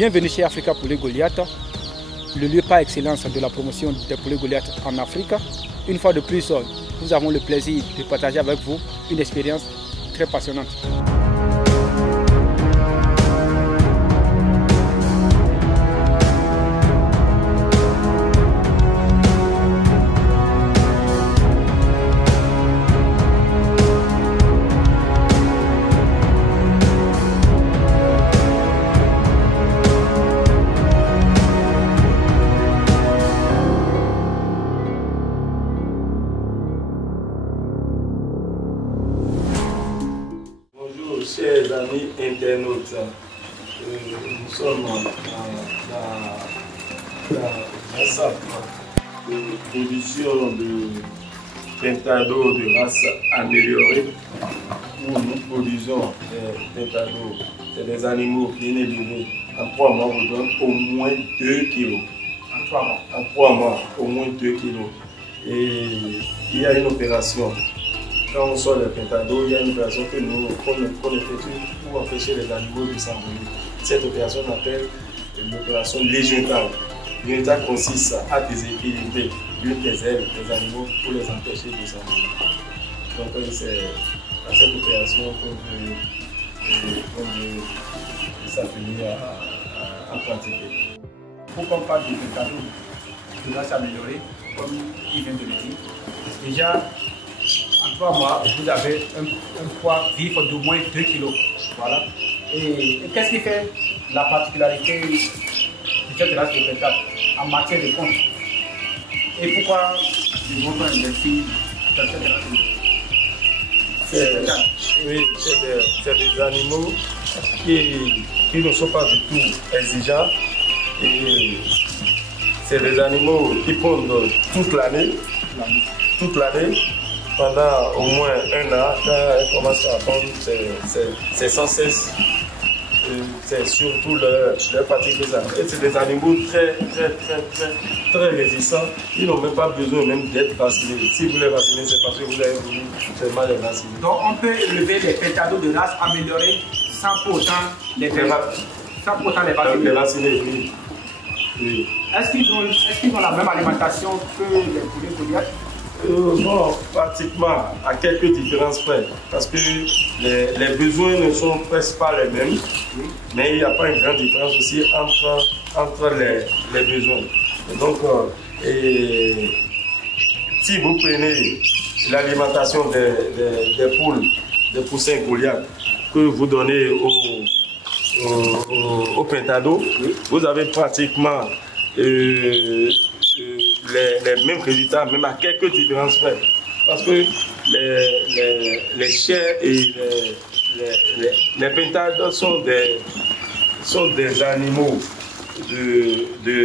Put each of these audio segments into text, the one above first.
Bienvenue chez Africa Poulet Goliath, le lieu par excellence de la promotion des poulets Goliath en Afrique. Une fois de plus, nous avons le plaisir de partager avec vous une expérience très passionnante. Chers amis internautes, nous sommes dans la salle de production de Pentado de race améliorée, où nous produisons des Pentado. C'est des animaux bien élevés. En 3 mois, on donne au moins 2 kilos. En 3 mois? En 3 mois, au moins 2 kilos. Et il y a une opération. Quand on sort le Pentado, il y a une opération que qu'on effectue pour empêcher les animaux de s'envoler. Cette opération s'appelle l'opération légionale. Légionale consiste à déséquilibrer l'une des ailes des animaux pour les empêcher de s'envoler. Donc c'est à cette opération qu'on veut s'appeler à pratiquer. Pourquoi on parle du Pentado de race améliorée, comme il vient de le dire? Déjà, en 3 mois, vous avez un poids vif d'au moins 2 kg. Voilà. Et qu'est-ce qui fait la particularité de cette race de Pentado en matière de compte? Et pourquoi nous devons investir dans cette race de Pentado? Oui, c'est des animaux qui ne sont pas du tout exigeants. Et c'est des animaux qui pondent toute l'année. Pendant au moins 1 an, quand elles commencent à pondre, c'est sans cesse. C'est surtout leur pratique de ça. Et c'est des animaux très résistants. Ils n'ont même pas besoin même d'être vaccinés. Si vous les vaccinez, c'est parce que vous avez voulu seulement les vacciner. Donc on peut élever des Pentado de race améliorée sans pour autant les vacciner. Oui. Est-ce qu'ils ont la même alimentation que les poulets Goliath? Non, pratiquement, à quelques différences près, parce que les besoins ne sont presque pas les mêmes, mais il n'y a pas une grande différence aussi entre les besoins. Et donc, si vous prenez l'alimentation des poules, des poussins Goliath, que vous donnez au Pentado, vous avez pratiquement les mêmes résultats, même à quelques différences près. Parce que les chairs et les Pentado sont des animaux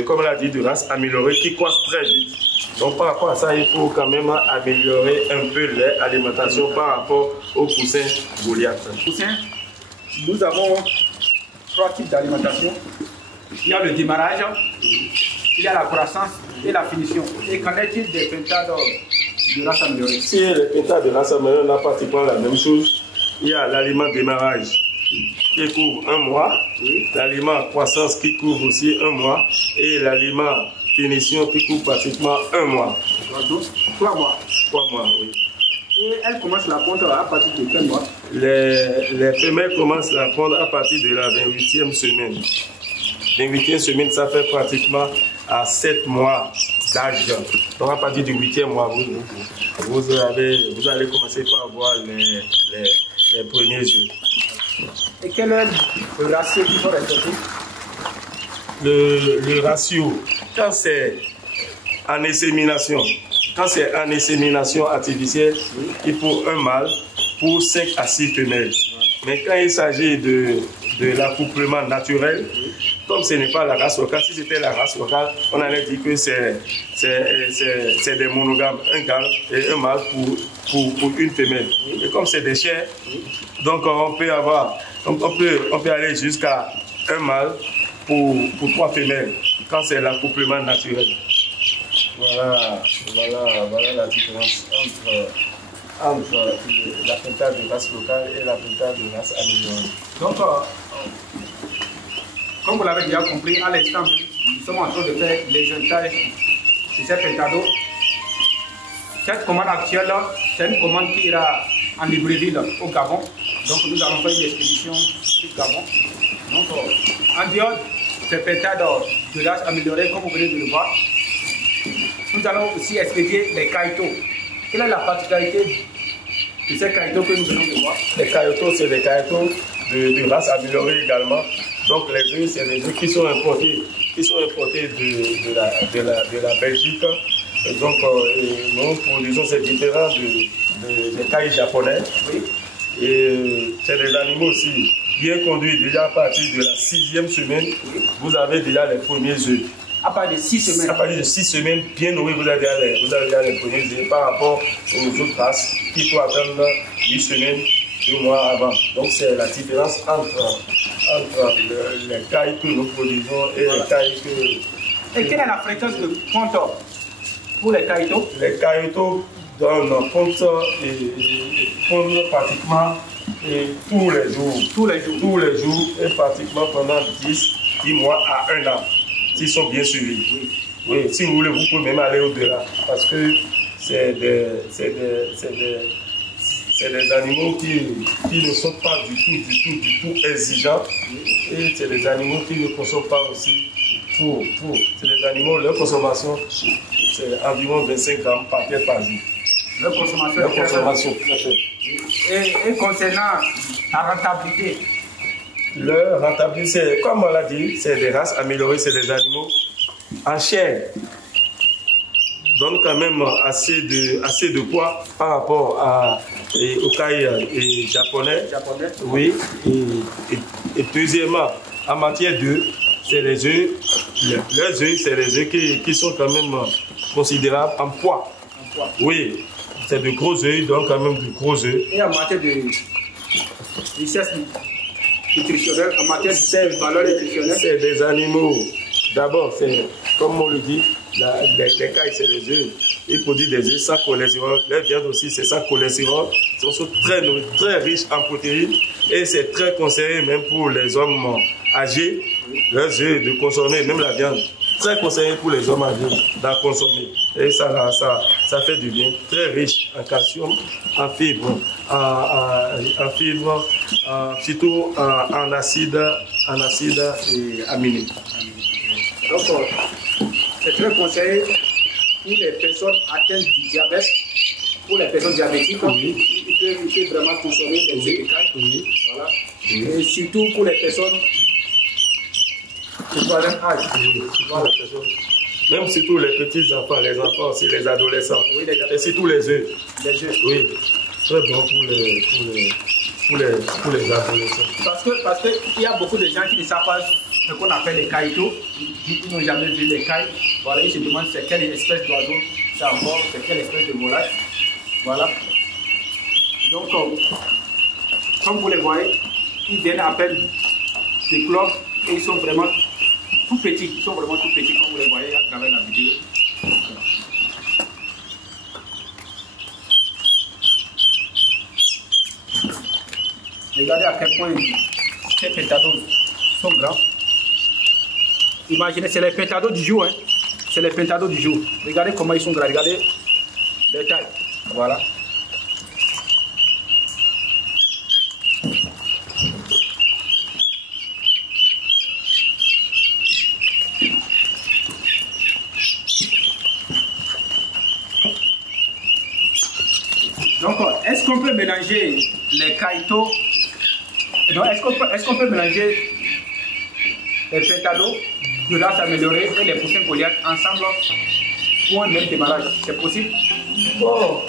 comme on l'a dit, de race améliorée qui croissent très vite. Donc par rapport à ça, il faut quand même améliorer un peu l'alimentation par rapport aux poussins Goliath. Nous avons 3 types d'alimentation. Il y a le démarrage, il y a la croissance et la finition. Et qu'en est-il des Pentado de race améliorée? Si les Pentado de race améliorée, on a pratiquement la même chose. Il y a l'aliment démarrage qui couvre 1 mois, l'aliment croissance qui couvre aussi 1 mois, et l'aliment finition qui couvre pratiquement 1 mois. Donc 3 mois. 3 mois, oui. Et elles commencent la ponte à partir de quel mois? Les femelles commencent la ponte à partir de la 28e semaine. 28e semaine, ça fait pratiquement à 7 mois d'âge. Donc à partir du 8e mois, vous allez commencer par avoir les premiers œufs. Et quel est le ratio qu'il faut respecter? Le ratio, quand c'est en insémination, artificielle, il faut un mâle pour 5 à 6 femelles. Mais quand il s'agit de l'accouplement naturel, comme ce n'est pas la race locale, si c'était la race locale, on allait dire que c'est des monogames, un gars et un mâle pour une femelle. Et comme c'est des chairs, donc on peut aller jusqu'à un mâle pour 3 femelles, quand c'est l'accouplement naturel. Voilà la différence entre la Pentado de race locale et la Pentado de race améliorée. Donc, comme vous l'avez déjà compris, à l'instant, nous sommes en train de faire les jontages de ces pentados. Cette commande actuelle, c'est une commande qui ira en Libreville, au Gabon. Donc nous allons faire une expédition au Gabon. Donc en dehors de ces pentados de race améliorée, comme vous venez de le voir, nous allons aussi expédier les kaïtos. Quelle est la particularité de ces kaïtos que nous venons de voir? Les kaïtos, c'est des kaïtos de race améliorée également. Donc les œufs, c'est des œufs qui sont importés de la Belgique. Et donc nous produisons ces différents des cailles japonais. Oui. Et c'est des animaux aussi bien conduits. Déjà à partir de la 6e semaine, vous avez déjà les premiers œufs. À partir de 6 semaines. À partir de 6 semaines, bien nourris, vous avez déjà les premiers œufs par rapport aux autres races qui faut attendre 8 semaines, 2 mois avant. Donc c'est la différence entre les cailles que nous produisons et les cailles que... Et quelle est la fréquence de ponte pour les kaïtos? Les kaïtos donnent ponte pratiquement tous les jours. Tous les jours et pratiquement pendant 10 mois à 1 an. S'ils sont bien suivis. Oui, si vous voulez, vous pouvez même aller au-delà. Parce que c'est des animaux qui ne sont pas du tout exigeants. Et c'est des animaux qui ne consomment pas aussi pour. C'est des animaux, leur consommation, c'est environ 25 grammes par tête par jour. Leur consommation, très faible. Et concernant la rentabilité? Leur rentabilité, comme on l'a dit, c'est des races améliorées, c'est des animaux en chair. Donne quand même assez de poids par rapport aux cailles japonais. Oui. Et deuxièmement, en matière d'œufs, c'est les œufs. Leurs œufs, c'est les œufs qui sont quand même considérables en poids. Oui. C'est de gros œufs, donc quand même de gros œufs. Et en matière de richesse nutritionnelle, en matière de valeur nutritionnelle, c'est des animaux. D'abord, c'est comme on le dit, les cailles, c'est les œufs. Ils produisent des œufs sans cholestérol. Les viandes aussi, c'est sans cholestérol. Ils sont très riches en protéines. Et c'est très conseillé même pour les hommes âgés, leurs œufs, de consommer, même la viande. Très conseillé pour les hommes âgés d'en consommer. Et ça fait du bien. Très riche en calcium, en fibres, surtout en acide et aminé. Donc, c'est très conseillé pour les personnes atteintes du diabète, pour les personnes diabétiques. Oui. Ils peuvent vraiment consommer les œufs de caille. Oui. Voilà. Oui. Et surtout pour les personnes de troisième âge. Oui. Voilà. Même surtout les petits enfants, les enfants aussi, les adolescents. Oui, et surtout les œufs. Les œufs. Oui. Très bon pour les adolescents. Parce qu'il y a beaucoup de gens qui ne savent pas ce qu'on appelle les kaïtos. Ils n'ont jamais vu les cailles. Voilà, ils se demandent c'est quelle espèce d'oiseau, c'est encore, c'est quelle espèce de volaille. Voilà. Donc, comme vous les voyez, ils viennent à peine des cloques et ils sont vraiment tout petits. Ils sont vraiment tout petits, comme vous les voyez à travers la vidéo. Regardez à quel point ces pentados sont grands. Imaginez, c'est les pentados du jour. Hein. C'est les pentados du jour. Regardez comment ils sont grands. Regardez les tailles. Voilà. Donc, est-ce qu'on peut mélanger les kaïtos? Est-ce qu'on peut mélanger les pentados de race améliorée et les poussins Goliath ensemble pour un même démarrage? C'est possible? Bon,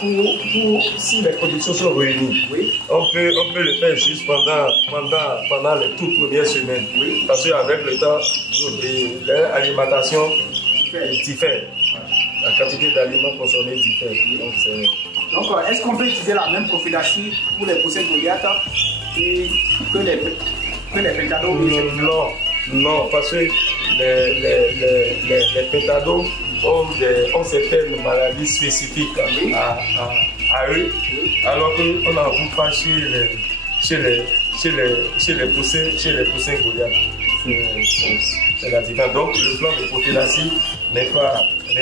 si les conditions sont réunies, oui, on peut le faire juste pendant les toutes premières semaines. Oui. Parce qu'avec le temps, l'alimentation diffère. La quantité d'aliments consommés diffère. Donc, est-ce qu'on peut utiliser la même prophylaxie pour les poussins Goliath et que les pentados? Non, parce que les pentados ont certaines maladies spécifiques à eux, alors qu'on n'en trouve pas chez les poussins Goliath. C'est la différence. Donc le plan de prophylaxie n'est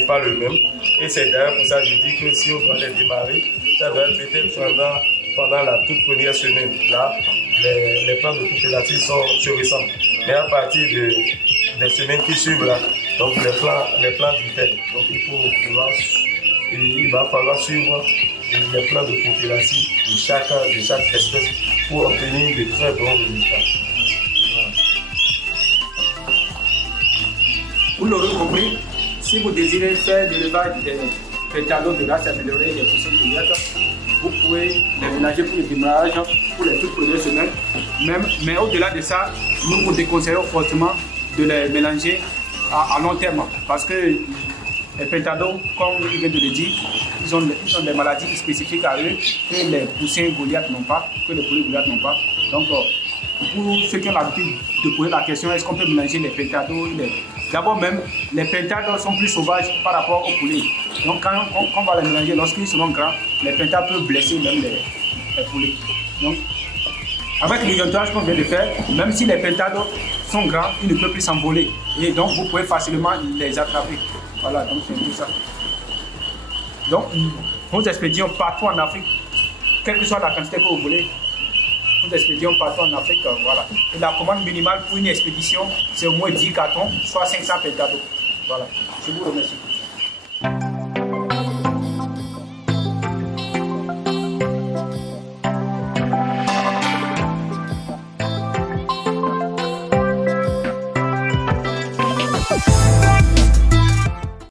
pas le même. Et c'est d'ailleurs pour ça que je dis que si on doit les démarrer, ça doit être peut-être pendant la toute première semaine. Là, les plans de prophylaxie se ressemblent. Mais à partir des semaines qui suivent là, donc les plans diffèrent. Donc il va falloir suivre les plans de prophylaxie de chaque espèce pour obtenir de très bons résultats. Voilà. Vous l'aurez compris, si vous désirez faire de l'élevage des pétalos de race améliorée et des poussins Goliath, vous pouvez les ménager pour le démarrage, pour les toutes premières semaines. Mais au-delà de ça, nous vous déconseillons fortement de les mélanger à long terme. Parce que les pétalos, comme il vient de le dire, ils ont des maladies spécifiques à eux que les poussins Goliath n'ont pas, que les poulets Goliath n'ont pas. Donc, pour ceux qui ont l'habitude de poser la question, est-ce qu'on peut mélanger les pétalos? D'abord même, les pétalos sont plus sauvages par rapport aux poulets. Donc quand on va les mélanger, lorsqu'ils seront grands, les pétalos peuvent blesser même les poulets. Donc, avec l'échantillonnage qu'on vient de faire, même si les pétalos sont grands, ils ne peuvent plus s'envoler. Et donc vous pouvez facilement les attraper. Voilà, donc c'est tout ça. Donc, nous expédions partout en Afrique, quelle que soit la quantité que vous voulez. Nous expédions partout en Afrique, voilà. Et la commande minimale pour une expédition, c'est au moins 10 cartons, soit 500 pétalos. Voilà. Je vous remercie.